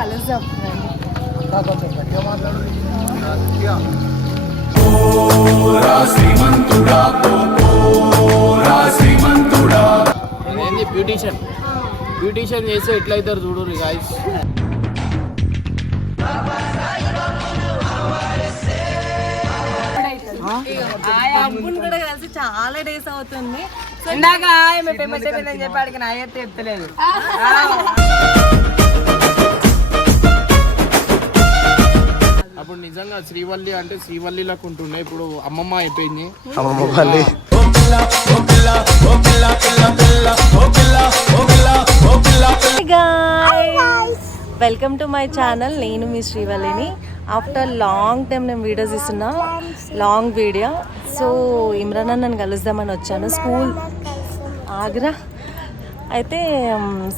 కలుద్దాం beautician beautician చేస్తే ఎట్లయితారు చూడు గాయస్ అబ్బుని కూడా కలిసి చాలా డేస్ అవుతుంది. సో ఇందాక ఆమె ఫేమస్ అయిపోయిందని చెప్పి అడిగిన అయితే చెప్తలేదు అప్పుడు నిజంగా శ్రీవల్లి అంటే శ్రీవల్లిలకు ఉంటుండే. ఇప్పుడు అమ్మమ్మ అయిపోయింది. వెల్కమ్ టు మై ఛానల్ నేను మీ శ్రీవల్లిని. ఆఫ్టర్ లాంగ్ టైం నేను వీడియోస్ ఇస్తున్నా లాంగ్ వీడియో సో ఇమ్రాన్ అన్నని కలుద్దామని వచ్చాను. స్కూల్ ఆగ్రా. అయితే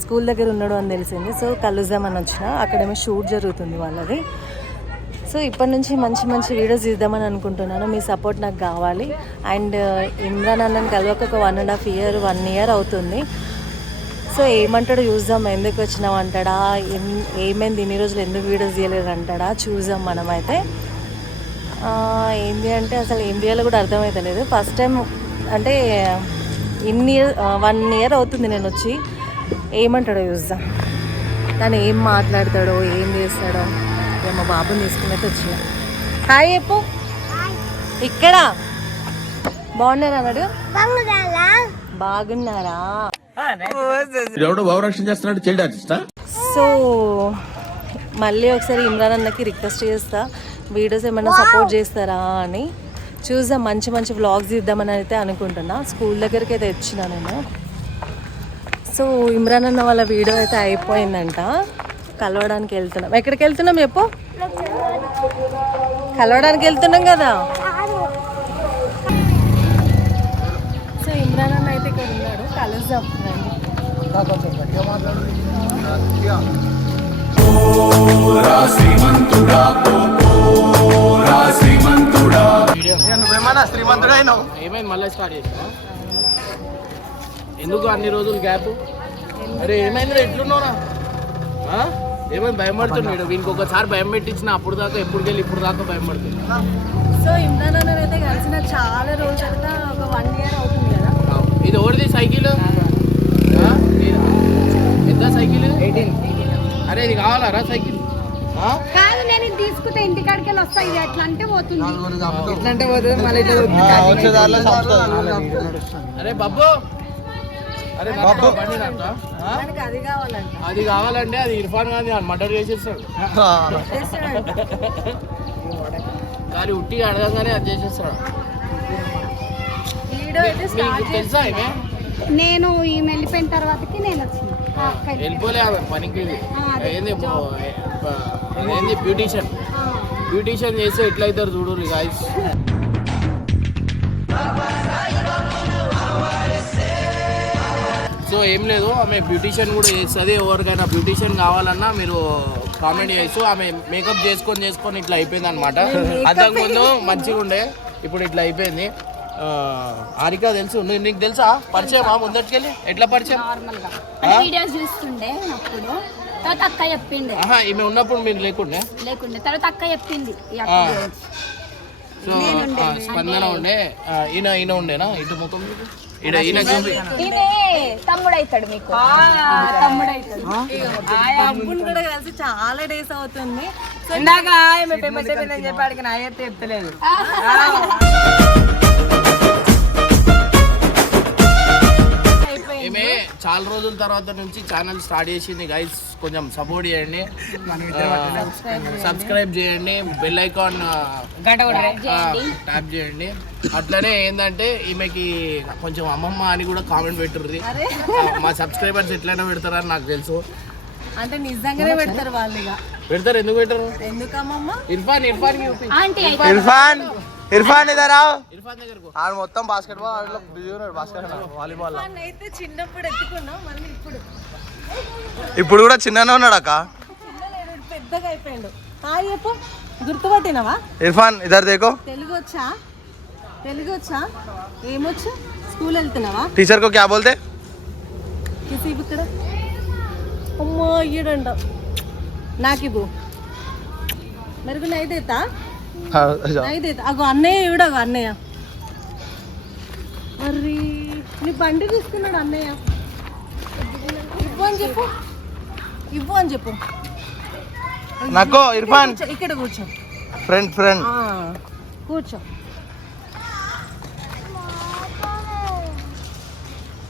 స్కూల్ దగ్గర ఉన్నాడు అని తెలిసింది. సో కలుద్దామని వచ్చిన. అక్కడేమో షూట్ జరుగుతుంది వాళ్ళది. సో ఇప్పటి నుంచి మంచి మంచి వీడియోస్ ఇద్దామని అనుకుంటున్నాను. మీ సపోర్ట్ నాకు కావాలి. అండ్ uh, ఇమ్రాన్ అన్నని కలవక ఒక one and half year one year అవుతుంది. సో ఏమంటాడో చూద్దాం. ఎందుకు వచ్చినాం అంటాడా? ఏమైంది? ఇన్ని రోజులు ఎందుకు వీడియోస్ తీయలేదు అంటాడా? చూద్దాం మనమైతే. ఏంటి ఏంది అంటే అసలు ఏం చేయాలో కూడా అర్థమవుతలేదు ఫస్ట్ టైం అంటే ఇన్ని ఇయర్ వన్ ఇయర్ అవుతుంది నేను వచ్చి. ఏమంటాడో చూద్దాం. తను ఏం మాట్లాడతాడో ఏం చేస్తాడో. ఇక మా బాబుని తీసుకుని అయితే వచ్చిన. హాయ్ చెప్పు. ఇక్కడ. బాగున్నారా అన్నాడు బాగున్నారా? ఎవడో భావరక్షణ చేస్తున్నాడు చైల్డ్ ఆర్టిస్టా సో మళ్ళీ ఒకసారి ఇమ్రాన్ అన్నకి రిక్వెస్ట్ చేస్తా. వీడియోస్ ఏమైనా సపోర్ట్ చేస్తారా అని. చూద్దాం మంచి మంచి వ్లాగ్స్ ఇద్దామని అయితే అనుకుంటున్నా. స్కూల్ దగ్గరికి అయితే వచ్చిన నేను. సో ఇమ్రాన్ అన్న వాళ్ళ వీడియో అయితే అయిపోయిందంట. కలవడానికి వెళ్తున్నాం. ఎక్కడికి వెళ్తున్నాం చెప్పు? కలవడానికి వెళ్తున్నాం కదా. సో ఇమ్రాన్ అన్న అయితే ఇక్కడ ఉన్నాడు. కలుద్దాం. నువ్వేమన్నా ఏమైంది? మళ్ళీ స్టార్ట్ చేసినా? ఎందుకు అన్ని రోజులు గ్యాప్ అరే ఏమైంది ఎట్లున్నావురా? ఆ? ఏమైంది భయం పడుతున్నాడు వీనికి ఒకసారి భయం పెట్టించిన అప్పుడు దాకా ఎప్పుడు వెళ్ళి ఇప్పుడు దాకా భయం పడుతుంది. సో ఇమ్రాన్ అన్న అయితే కలిసిన చాలా రోజులుగా ఒక వన్ ఇయర్ అవుతుంది కదా? ఇది ఎవరిది సైకిల్? ఎంత సైకిల్? అరే ఇది కావాలరా సైకిల్? ఆ? కాదు నేను ఇది తీసుకుంటే ఇంటికాడికి వెళ్ళి వస్తా. ఇది ఎట్లా అంటే పోతుంది. ఎట్లా అంటే పోతుంది? మళ్ళీ. అరే బబ్బు అరే బబ్బు బండి నాకా? ఆ? మనకి అది కావాలంట. అది ఇర్ఫాన్ గాంధీ మర్డర్ చేసేస్తాడు. కానీ ఉట్టిగా అడగంగానే అది చేసేస్తాడు. తెలుసా ఈమె నేను ఈ వెళ్ళిపోయిన తర్వాతకి నేను వచ్చిన. ఆ అక్క వెళ్ళి- వెళ్ళిపోలే పనికి ఏంది ఏంది బ్యూటీషియన్? బ్యూటీషియన్ చేస్తే ఎట్లయితారు చూడు గాయస్ సో ఏం లేదు ఆమె బ్యూటీషియన్ కూడా చేస్తుంది. ఎవరికైనా బ్యూటీషియన్ కావాలన్నా మీరు కామెంట్ చేయొచ్చు ఆమె మేకప్ చేసుకొని చేసుకొని ఇట్లా అయిపోయింది అనమాట అంతకుముందు మంచిగా ఉండే ఇప్పుడు ఇట్లా అయిపోయింది. హారిక తెలుసు నీకు తెలుసా? పరిచయమా ముందటికెళ్ళి? ఎట్లా పరిచయం? వీడియోస్ చూస్తుండే అప్పుడు. తర్వాత అక్క ఈమె ఉన్నప్పుడు మీరు లేకుండే? లేకుండే. తర్వాత అక్క చెప్పింది. సో స్పందన ఉండే. ఈయన ఈయన ఉండేనా? ఇటు ముఖం చూపి. ఈయన ఈయన చూపి. ఇదే తమ్ముడు అవుతాడు మీకు తమ్ముడు అవుతాడు అబ్బుని కూడా కలిసి చాలా డేస్ అవుతుంది. సో ఇందాక ఆమె ఫేమస్ అయిపోయిందని చెప్పి అడిగిన చెప్తలేదు. రోజుల తర్వాత నుంచి ఛానల్ స్టార్ట్ చేసింది గైస్ కొంచెం సపోర్ట్ చేయండి. సబ్స్క్రైబ్ చేయండి. బెల్ ఐకాన్ ట్యాప్ చేయండి. అట్లనే ఏంటంటే ఈమెకి కొంచెం అమ్మమ్మ అని కూడా కామెంట్ పెట్టుర్రి. మా సబ్స్క్రైబర్స్ ఎట్లయినా పెడతారని నాకు తెలుసు. అంటే నిజంగానే పెడతారు వాళ్ళు పెడతారు ఎందుకు పెట్టరు ఎందుకమ్మమ్మ? ఇర్ఫాన్ ఇర్ఫాన్. ఇర్ఫాన్. ఇర్ఫాన్ ఇర్ఫాన్ ఆడు మొత్తం బాస్కెట్ బాల్ ఆడలో బిజీ ఉన్నాడు బాస్కెట్ వాలీబాల్. అయితే చిన్నప్పుడు ఎత్తుకున్నాం ఇప్పుడు. ఇప్పుడు కూడా చిన్ననే ఉన్నాడు అక్క. పెద్దగా అయిపోయాడు. హాయ్ చెప్పు గుర్తుపట్టినవా? ఇర్ఫాన్ ఇద్దరు దేకో. తెలుగు వచ్చా తెలుగు వచ్చా ఏమొచ్చు? స్కూల్ వెళ్తున్నావా? టీచర్ కో క్యా బోల్తే? ఇక్కడ. అమ్మా అయ్యడంట నాకు ఇవ్వు అగో అన్నయ్య ఇవిడు అన్నయ్య. మరి నీ బండి తీసుకున్నాడు అన్నయ్య. ఇవ్వు అని చెప్పు. ఇవ్వు అని చెప్పు. నాకు ఇర్ఫాన్. కూర్చో, ఇక్కడ కూర్చో. Friend friend. ఆ, కూర్చో.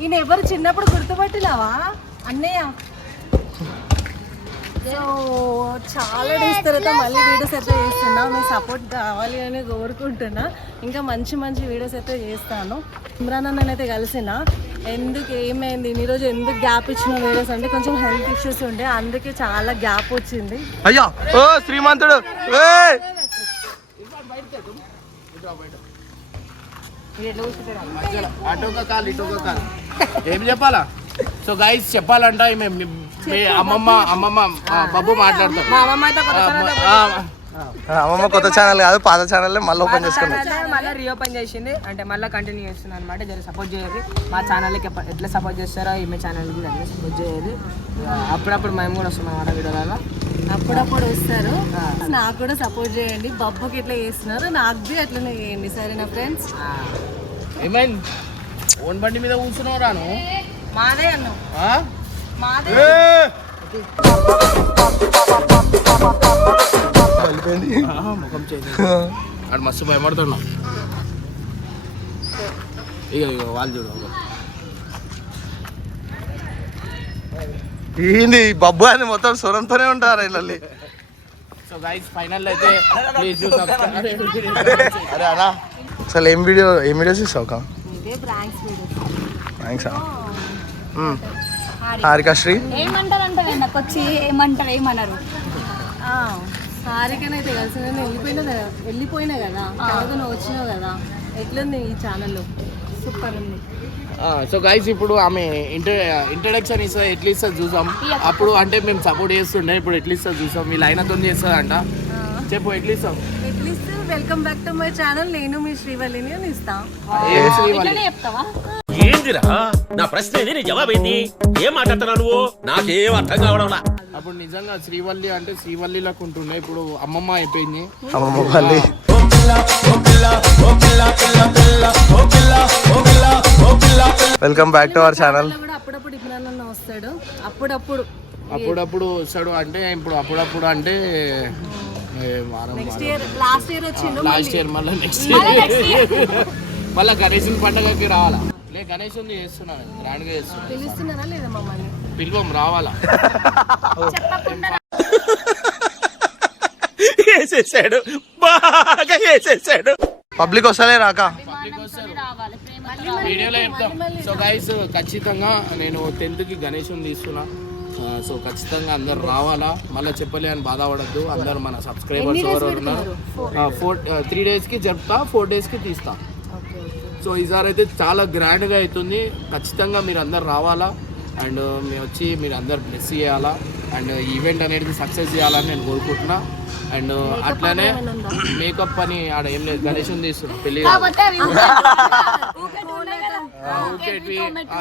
ఈయన ఎవరు చిన్నప్పుడు గుర్తుపట్టినావా? అన్నయ్య. సో చాలా డేస్ తర్వాత మళ్ళీ వీడియోస్ అయితే చేస్తున్నా. మీ సపోర్ట్ కావాలి అని కోరుకుంటున్నా. ఇంకా మంచి మంచి వీడియోస్ అయితే చేస్తాను. ఇమ్రాన్ అన్ననైతే కలిసిన. ఎందుకు ఏమైంది? ఇన్ని రోజు ఎందుకు గ్యాప్ ఇచ్చిన వీడియోస్ అంటే కొంచెం హెల్త్ ఇష్యూస్ ఉండే. అందుకే చాలా గ్యాప్ వచ్చింది. అయ్యా! ఓ శ్రీమంతుడు! ఏం చెప్పాలా? సో గైస్ చెప్పాలంట మీ- అమ్మమ్మ అమ్మమ్మ బాబు మాట్లాడతాం మా అమ్మమ్మ అయితే కొత్త ఛానల్ ఆ, ఆ, అమ్మమ్మ కొత్త ఛానల్ కాదు పాత ఛానల్ మళ్ళీ ఓపెన్ చేసుకున్నాం ఛానల్ మళ్ళీ రీఓపెన్ చేసింది. అంటే మళ్ళీ కంటిన్యూ చేస్తుంది అనమాట జర సపోర్ట్ చేయాలి మా ఛానల్కి ఎప్ప- ఎట్లా సపోర్ట్ చేస్తారో ఈమె ఛానల్ కూడా అట్లా సపోర్ట్ చేయాలి ఆ, అప్పుడప్పుడు మేము కూడా వస్తున్నాం అన్నమాట వీడియోలలో అప్పుడప్పుడు వస్తారు. నాకు కూడా సపోర్ట్ చేయండి. బబ్బుకి ఎట్లా చేస్తున్నారు? నాకు బి అట్లనే చేయండి. సరేనా ఫ్రెండ్స్ ఏమైంది? ఓన్ బండి మీద కూర్చున్నావు రాను మాదే అన్నం. ఆ? మాదే ఆ, ముఖం చేయి. అక్కడ మస్తు భయపడుతున్నా. ఇక ఇక వాళ్ళు చూడు ఏంది బబ్బు అని మొత్తం స్వరంతోనే ఉంటారు సో గైస్ ఫైనల్ అయితే అరే అలా అసలు ఏం వీడియో ఏం వీడియోస్ ఇస్తావు థ్యాంక్స్ హారిక. శ్రీ. ఏమంటారు అంటే నాకు వచ్చి ఏమంటారు ఏమన్నారు? హారికనైతే కలిసి నేను వెళ్ళిపోయినా కదా వెళ్ళిపోయినా కదా. తర్వాత నువ్వు వచ్చినావు కదా. ఎట్లుంది ఈ ఛానల్లో సూపర్ ఉంది. సో గైస్ ఇప్పుడు ఆమె ఇంటర్ ఇంట్రడక్షన్ ఇస్తా ఎట్లా ఇస్తుంది చూసాం అప్పుడు అంటే మేము సపోర్ట్ చేస్తుండే ఇప్పుడు ఎట్లా ఇస్తుంది చూసాం వీళ్ళు అయినతో చేస్తుందంట చెప్పు ఎట్లా ఇస్తాం? Welcome back to my channel నేను మీ శ్రీవల్లిని అని ఇస్తా. ఏందిరా నా ప్రశ్న ఏంది? నీ జవాబు ఏంది? ఏం మాట్లాడుతున్నావు నువ్వు? నాకేం అర్థం కావడంలా అప్పుడు నిజంగా శ్రీవల్లి అంటే శ్రీవల్లిలకు ఉంటుండే ఇప్పుడు అమ్మమ్మ అయిపోయింది. అమ్మమ్మ welcome back to our channel అప్పుడప్పుడు వస్తాడు. అప్పుడప్పుడు. అప్పుడప్పుడు వస్తాడు అంటే ఇప్పుడు అప్పుడప్పుడు అంటే ఏ, వారం లాస్ట్ ఇయర్ వచ్చిండు లాస్ట్ ఇయర్ మళ్ళీ. నెక్స్ట్ ఇయర్ మళ్ళీ గణేశుని పండగకి రావాలా? లే గణేశుని చేస్తున్నాను గ్రాండ్గా చేస్తున్నా. పిలుస్తున్నారా లేదా మమ్మల్ని? పిలువం రావాలా? వేసేసాడు. బాగా వేసేసాడు. పబ్లిక్ వస్తలే రాక. రావాలి. ప్రేమ వీడియోలో చెప్తాం సో గైస్ ఖచ్చితంగా నేను టెన్త్కి గణేశుని తీస్తున్నా ఆ, సో ఖచ్చితంగా అందరు రావాలా? మళ్ళీ చెప్పలే అని బాధపడద్దు. అందరు మన సబ్స్క్రైబర్స్ ఎవరు ఉన్నారు ఫోర్ త్రీ డేస్కి జరుపుతా ఫోర్ డేస్కి తీస్తా. సో ఈసారి అయితే చాలా గ్రాండ్గా అవుతుంది. ఖచ్చితంగా మీరు అందరు రావాలా? అండ్ మేము వచ్చి మీరు అందరు బ్లెస్ చేయాలా? అండ్ ఈవెంట్ అనేది సక్సెస్ చేయాలని నేను కోరుకుంటున్నా. అండ్ అట్లానే మేకప్ అని ఆడ ఏం లేదు. గణేశుని తీస్తున్నా ఊకె ఉన్నాయి ఊకేటివి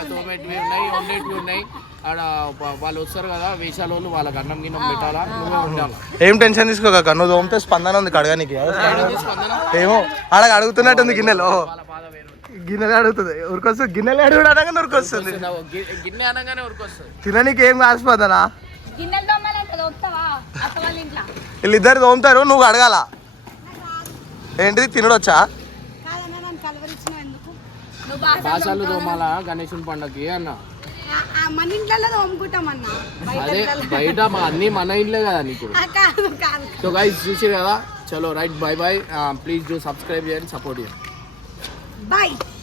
తోమేటివి ఉండేటివి ఉన్నాయి. ఆడ వాళ్ళు వస్తారు కదా వేషాల వాళ్ళు వాళ్ళకి అన్నం గిన్నం పెట్టాలా? నువ్వే ఉండాలా? ఏం టెన్షన్ తీసుకోక నువ్వు తోమితే స్పందన ఉంది కడగానికి. ఏమో ఆడ అడుగుతున్నట్టుంది గిన్నెలో. గిన్నెలే అడుగుతుంది. ఉరికొస్తుంది. గిన్నెలే అడుగుడు అనగానే ఉరికొస్తుంది. గిన్నె అనగానే ఉరికొస్తుంది. తిననీకి ఏం కాసిపోతానా వీళ్ళిద్దరు తోముతారు నువ్వు అడగాల. ఏంటిది తినడొచ్చా? బాసాలు తోమాలా? గణేశుని పండగకి అన్న. మన ఇంట్లో తోముకుంటామన్నా. అదే బయట మా అన్ని మన ఇంట్లో కదా నీకు సో గైస్ చూసారు కదా? చలో right bye bye please do subscribe చేయండి సపోర్ట్ చేయండి. బాయ్